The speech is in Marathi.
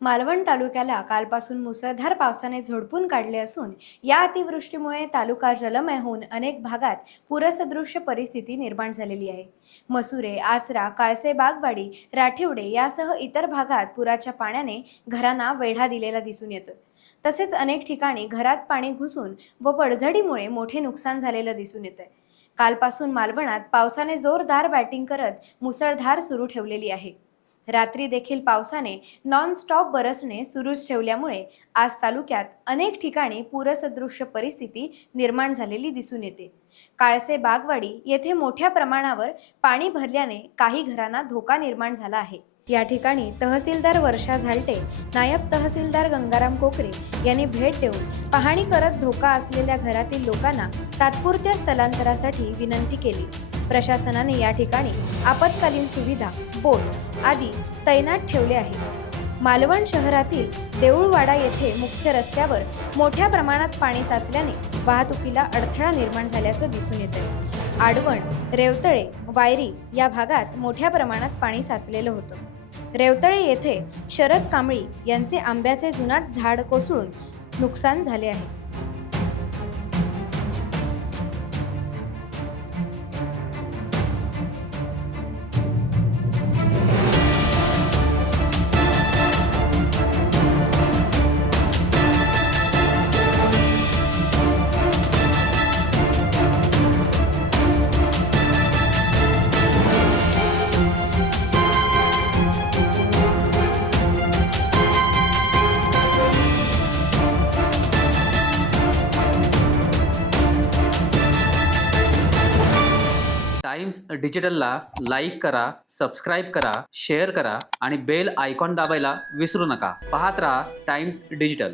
मालवण तालुक्याला कालपासून मुसळधार पावसाने झोडपून काढले असून या अतिवृष्टीमुळे तालुका जलमय होऊन अनेक भागात पूरसदृश्य परिस्थिती निर्माण झालेली आहे। मसुरे, आसरा, काळसे, बागवाडी, राठिवडे यासह इतर भागात पुराच्या पाण्याने घरांना वेढा दिलेला दिसून येतोय। तसेच अनेक ठिकाणी घरात पाणी घुसून व पडझडीमुळे मोठे नुकसान झालेलं दिसून येतंय। कालपासून मालवणात पावसाने जोरदार बॅटिंग करत मुसळधार सुरू ठेवलेली आहे। रात्री देखील पावसाने नॉन स्टॉप बरसणे सुरूच ठेवल्यामुळे आज तालुक्यात अनेक ठिकाणी पूरसदृश्य परिस्थिती निर्माण झालेली दिसून येते। काळसे बागवाडी येथे मोठ्या प्रमाणावर पाणी भरल्याने काही घरांना धोका निर्माण झाला आहे। या ठिकाणी तहसीलदार वर्षा झालटे, नायब तहसीलदार गंगाराम कोकरे यांनी भेट देऊन पाहणी करत धोका असलेल्या घरातील लोकांना तात्पुरत्या स्थलांतरासाठी विनंती केली। प्रशासनाने या ठिकाणी आपत्कालीन सुविधा, बोट आदी तैनात ठेवले आहे। मालवण शहरातील देऊळवाडा येथे मुख्य रस्त्यावर मोठ्या प्रमाणात पाणी साचल्याने वाहतुकीला अडथळा निर्माण झाल्याचं दिसून येत आहे। आडवण, रेवतळे, वायरी या भागात मोठ्या प्रमाणात पाणी साचलेलं होतं। रेवतळे येथे शरद कांबळी यांचे आंब्याचे जुनाट झाड कोसळून नुकसान झाले आहे। टाइम्स डिजिटलला लाईक करा, सबस्क्राईब करा, शेअर करा आणि बेल आयकॉन दाबायला विसरू नका। पाहत रहा टाइम्स डिजिटल।